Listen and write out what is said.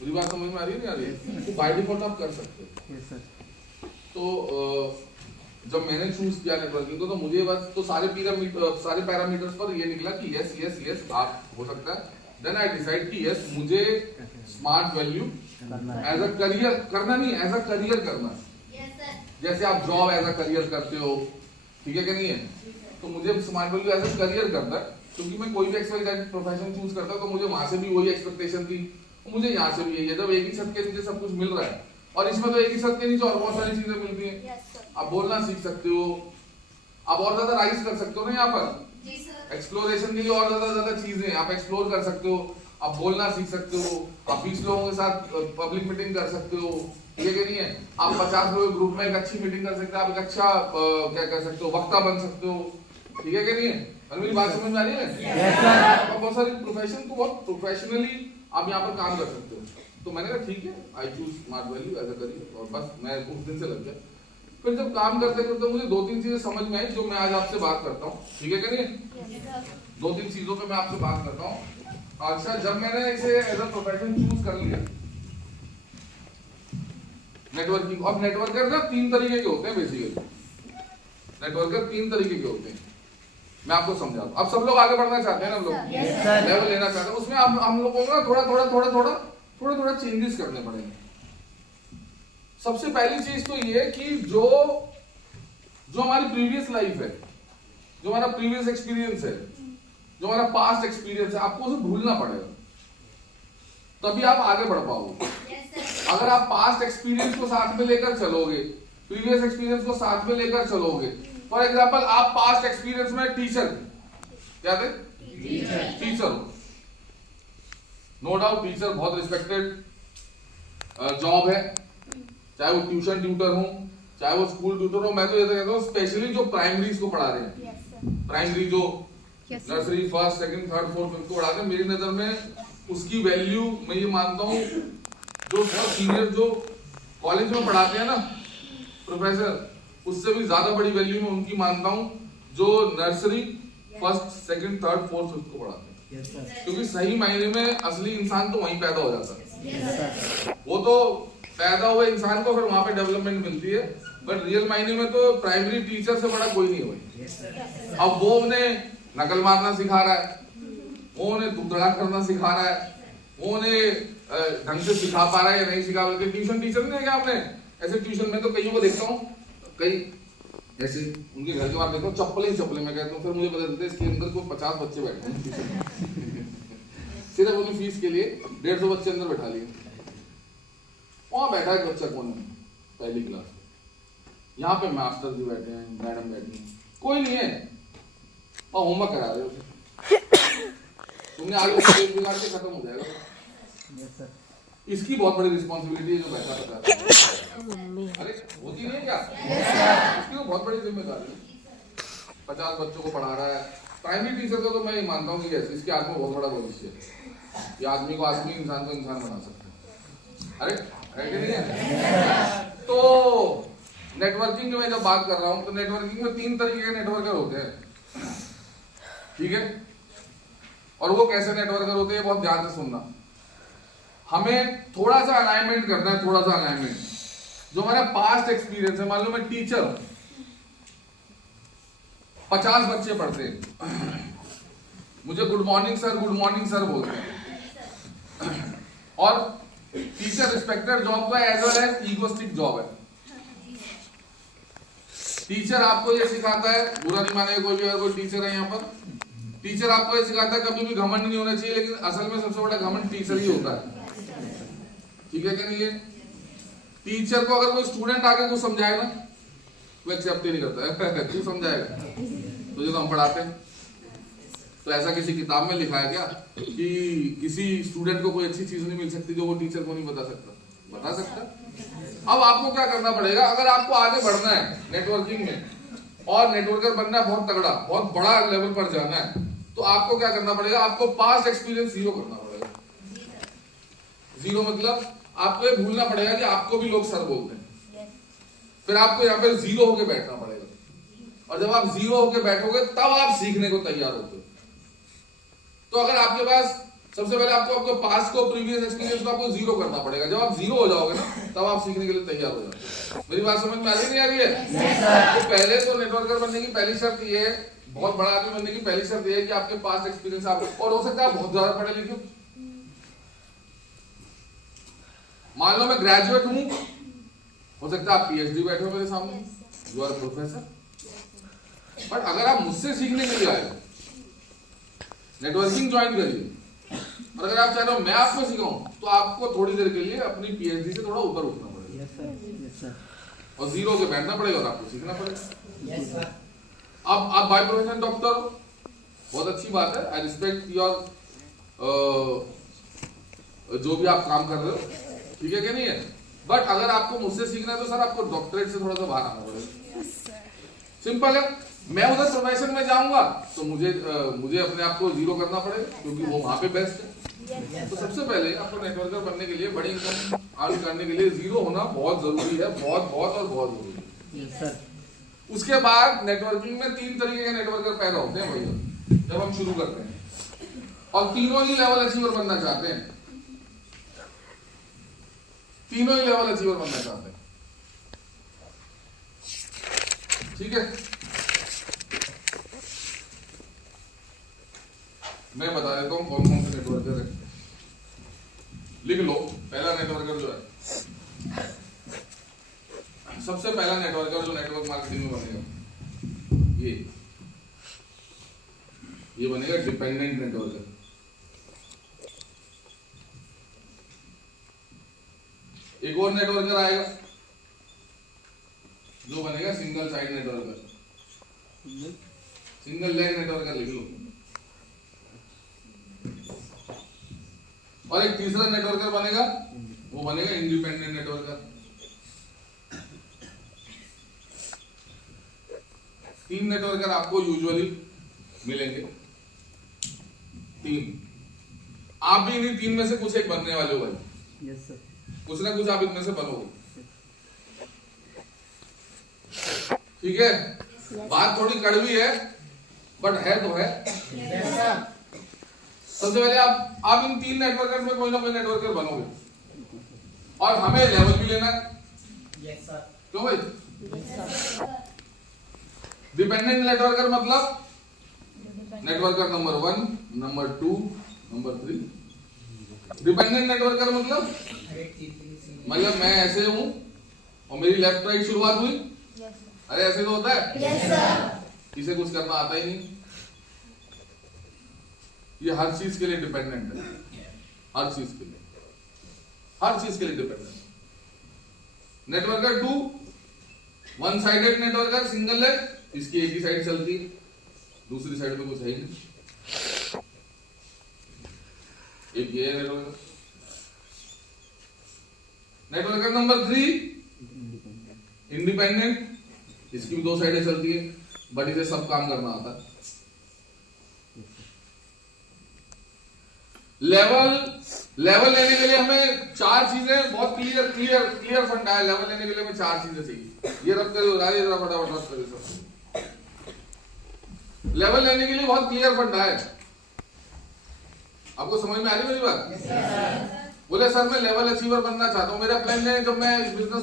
पूरी बात समझ में आ रही है नहीं आ रही है? तो बाय डिफॉल्ट आप कर सकते हो। तो जब मैंने चूज किया नेटवर्किंग को तो मुझे बस तो सारे पैरामीटर्स पर ये निकला कि यस यस यस आप हो सकता है। देन आई डिसाइड कि यस मुझे smart value as a career करना नहीं, एज अ करियर करना। जैसे आप जॉब एज अ करियर करते हो, ठीक है कि नहीं है? तो मुझे smart value as a career करना है, क्योंकि मैं कोई भी एक्सपेक्टेड प्रोफेशन चूज करता तो मुझे वहां से भी वही एक्सपेक्टेशन थी, मुझे यहाँ से भी यही है। जब एक ही छत के नीचे सब कुछ मिल रहा है, और इसमें तो एक ही छत के नीचे और बहुत सारी चीजें मिलती हैं। आप बोलना सीख सकते हो, आप और ज्यादा राइज कर सकते हो ना यहाँ पर। एक्सप्लोरेशन के लिए और ज्यादा चीजें आप एक्सप्लोर कर सकते हो, आप बोलना सीख सकते हो, आप 20 लोगों के साथ पब्लिक मीटिंग कर सकते हो, ठीक है कि नहीं है? आप 50 लोगों के ग्रुप में एक अच्छी मीटिंग कर सकते हो, आप एक अच्छा क्या कर सकते हो, वक्ता बन सकते हो, ठीक है कि नहीं है? और मेरी बात समझ में आ रही है? आप बहुत सारी प्रोफेशन को बहुत प्रोफेशनली आप यहाँ पर काम कर सकते हो। तो मैंने कहा ठीक है, I choose smart value as a career, और बस मैं उस दिन से लग गया। फिर जब काम करते करते मुझे 2-3 चीजें समझ में आई जो मैं आज आपसे बात करता हूँ, ठीक है कि नहीं? 2-3 चीजों पे मैं आपसे बात करता हूँ। अच्छा, जब मैंने इसे एज अ प्रोफेशन चूज कर लिया नेटवर्किंग, और नेटवर्कर ना 3 तरीके के होते हैं बेसिकली। नेटवर्कर 3 तरीके के होते हैं, मैं आपको समझाता हूँ। अब सब लोग आगे बढ़ना चाहते हैं ना, हम लोग लेवल लेना चाहते हैं, उसमें हम लोगों को ना थोड़ा चेंजेस करने पड़ेंगे। सबसे पहली चीज तो ये कि जो हमारी प्रीवियस लाइफ है, जो हमारा प्रीवियस एक्सपीरियंस है, जो हमारा पास्ट एक्सपीरियंस है, आपको उसे भूलना पड़ेगा, तभी आप आगे बढ़ पाओगे। अगर आप पास्ट एक्सपीरियंस को साथ में लेकर चलोगे, प्रीवियस एक्सपीरियंस को साथ में लेकर चलोगे, फॉर एग्जाम्पल आप पास्ट एक्सपीरियंस में टीचर, क्या थे? टीचर हो, नो डाउट टीचर बहुत रिस्पेक्टेड जॉब है, चाहे वो ट्यूशन ट्यूटर हो, चाहे वो स्कूल ट्यूटर हो। मैं तो ये कहता हूँ स्पेशली जो प्राइमरीज को पढ़ा रहे हैं, प्राइमरी जो nursery 1st, 2nd, 3rd, 4th, 5th को पढ़ा रहे हैं, मेरी नजर में उसकी वैल्यू मैं ये मानता हूँ, जो सीनियर जो कॉलेज में पढ़ाते हैं ना प्रोफेसर, उससे भी ज्यादा बड़ी वैल्यू में उनकी मानता हूँ जो nursery 1st, 2nd, 3rd, 4th, 5th को पढ़ाते हैं। क्योंकि सही मायने में असली इंसान तो वहीं पैदा हो जाता है। वो तो पैदा हुए इंसान को फिर वहां पे डेवलपमेंट मिलती है, बट रियल मायने में तो प्राइमरी टीचर से बड़ा कोई नहीं है भाई। अब वो उन्हें नकल मारना सिखा रहा है, वो उन्हें दुगड़ा करना सिखा रहा है, वो उन्हें ढंग से सिखा पा रहा है या नहीं सिखा पा रहा है। ट्यूशन टीचर नहीं है क्या आपने? ऐसे ट्यूशन में तो कईयों को देखता हूँ, कई ऐसे उनके घर के बाहर देखता हूँ चप्पलें मैं कहता हूँ, फिर मुझे पता चलता है इसके अंदर कोई 50 बच्चे बैठे हैं सिर्फ उनकी फीस के लिए 150 बच्चे अंदर बैठा लिए। वहां बैठा है बच्चा कोने में, पहली क्लास में, यहाँ पे मास्टर भी बैठे हैं, मैडम बैठी हैं, कोई नहीं है, और होमवर्क करा रहे हो तुमने आगे पेज बिगाड़ के खत्म हो जाएगा। इसकी बहुत बड़ी रिस्पॉन्सिबिलिटी है जो बैठा बता रहा है। अरे होती नहीं है क्या? इसकी तो बहुत बड़ी जिम्मेदारी है। 50 बच्चों को पढ़ा रहा है। प्राइमरी टीचर का तो मैं ये मानता हूँ कि यस, इसके हाथ में बहुत बड़ा भविष्य है। ये आदमी को आदमी, इंसान को इंसान बना सकता है। अरे नहीं है? तो नेटवर्किंग में जब बात कर रहा हूँ तो नेटवर्किंग में 3 तरीके के नेटवर्कर होते हैं, ठीक है? और वो कैसे नेटवर्कर होते हैं बहुत ध्यान से सुनना। हमें थोड़ा सा अलाइनमेंट करना है, थोड़ा सा अलाइनमेंट। जो हमारा पास्ट एक्सपीरियंस है, मान लो मैं टीचर हूं, 50 बच्चे पढ़ते हैं, मुझे गुड मॉर्निंग सर बोलते हैं, और टीचर रिस्पेक्टेड जॉब का as well as egoistic job है। टीचर आपको ये सिखाता है, बुरा नहीं मानेगा कोई भी, अगर कोई टीचर है यहाँ पर, टीचर आपको ये सिखाता है कभी भी घमंड नहीं होना चाहिए, लेकिन असल में सबसे बड़ा घमंड टीचर ही होता है, ठीक है कि नहीं है? टीचर को अगर कोई स्टूडेंट आके कुछ समझाए ना, वो एक्सेप्ट ही नहीं करता है तू समझाएगा तुझे तो हम पढ़ाते हैं। तो ऐसा किसी किताब में लिखा है क्या कि किसी स्टूडेंट को कोई अच्छी चीज नहीं मिल सकती जो वो टीचर को नहीं बता सकता? बता सकता। अब आपको क्या करना पड़ेगा, अगर आपको आगे बढ़ना है नेटवर्किंग में और नेटवर्कर बनना है बहुत तगड़ा, बहुत बड़ा लेवल पर जाना है, तो आपको क्या करना पड़ेगा? आपको पास्ट एक्सपीरियंस 0 करना पड़ेगा। 0 मतलब आपको ये भूलना पड़ेगा कि आपको भी लोग सर बोलते हैं। फिर आपको यहाँ पे 0 होके बैठना पड़ेगा, और जब आप 0 होके बैठोगे तब आप सीखने को तैयार होते हो। तो अगर आपके पास सबसे पहले आपको आपको पास्ट को, प्रीवियस एक्सपीरियंस को आपको जीरो करना पड़ेगा। जब आप जीरो हो जाओगे ना, तब आप सीखने के लिए तैयार हो जाओगे। मेरी बात समझ में आ रही नहीं आ रही है? तो पहले तो नेटवर्कर बनने की पहली शर्त ये है, बहुत बड़ा आदमी बनने की पहली शर्त ये है कि आपके पास्ट एक्सपीरियंस आप, और हो सकता है बहुत ज्यादा पढ़े लिखे। मान लो मैं ग्रेजुएट हूं, हो सकता है आप पीएचडी बैठे हो मेरे सामने, यू आर प्रोफेसर। बट अगर आप मुझसे सीखने के लिए आए, नेटवर्किंग ज्वाइन करिए, और अगर आप चाह रहे हो मैं आपको सिखाऊं, तो आपको थोड़ी देर के लिए अपनी पीएचडी से थोड़ा ऊपर उठना पड़ेगा। yes, sir. और जीरो के बैठना पड़ेगा और आपको सीखना पड़ेगा। Yes, sir. अब आप बाय प्रोफेशन डॉक्टर हो, बहुत अच्छी बात है, आई रिस्पेक्ट योर जो भी आप काम कर रहे हो, ठीक है कि नहीं है? बट अगर आपको मुझसे सीखना है तो सर आपको डॉक्टरेट से थोड़ा सा बाहर आना पड़ेगा। सिंपल है। मैं उधर प्रोफेशन में जाऊंगा तो मुझे अपने आप को जीरो करना पड़ेगा, क्योंकि वो वहां पे बेस्ट है। तो सबसे पहले आपको नेटवर्कर बनने के लिए, बड़ी इनकम अर्न करने के लिए जीरो होना बहुत जरूरी है, बहुत बहुत और बहुत जरूरी है। Yes, sir. उसके बाद नेटवर्किंग में 3 तरीके के नेटवर्कर पैदा होते हैं भैया, जब हम शुरू करते हैं, और तीनों ही लेवल अचीवर बनना चाहते हैं। तीनों ही लेवल अचीवर बनना चाहते हैं, ठीक है? मैं बता देता हूं कौन कौन से नेटवर्कर है, लिख लो। पहला नेटवर्कर जो है, सबसे पहला नेटवर्कर जो नेटवर्क मार्केटिंग में बनेगा, ये बनेगा डिपेंडेंट नेटवर्कर। एक और नेटवर्कर आएगा जो बनेगा single side networker, single leg networker, लिख लो। और एक तीसरा नेटवर्कर बनेगा, वो बनेगा इंडिपेंडेंट नेटवर्कर। 3 नेटवर्कर आपको यूजुअली मिलेंगे, 3। आप भी इन्हीं 3 में से कुछ एक बनने वाले हो भाई। Yes, sir. कुछ ना कुछ आप इनमें से बनोगे, ठीक है? बात थोड़ी कड़वी है, बट है तो है। Yes, sir. सबसे पहले आप इन 3 नेटवर्कर में कोई ना कोई नेटवर्कर बनोगे, और हमें लेवल भी लेना है। Yes, sir. क्यों भाई? Yes, sir. डिपेंडेंट नेटवर्कर मतलब networker number 1, number 2, number 3। Dependent networker मतलब मैं ऐसे हूं और मेरी लेफ्ट राइट शुरुआत हुई। अरे ऐसे तो होता है। Yes, sir. इसे कुछ करना आता ही नहीं। ये हर चीज के लिए डिपेंडेंट है, हर चीज के लिए dependent. Networker 2 one sided networker, single leg, इसकी एक ही साइड चलती है, दूसरी साइड पे कुछ है ही नहीं। एक ये नेटवर्कर। नेटवर्कर नंबर 3 इंडिपेंडेंट, इसकी भी 2 साइडें चलती है, बट इसे सब काम करना आता है। लेवल लेने के लिए हमें 4 चीजें, बहुत क्लियर फंडा है। लेवल लेने के लिए हमें 4 चीजें चाहिए। ये रब करो, जरा फटाफट रब करो सब। लेवल लेने के लिए बहुत क्लियर फंडा है। आपको समझ में आ रही मेरी बात? Yes, sir. बोले सर मैं लेवल अचीवर बनना चाहता हूँ, मेरा प्लान है जब मैं इस बिजनेस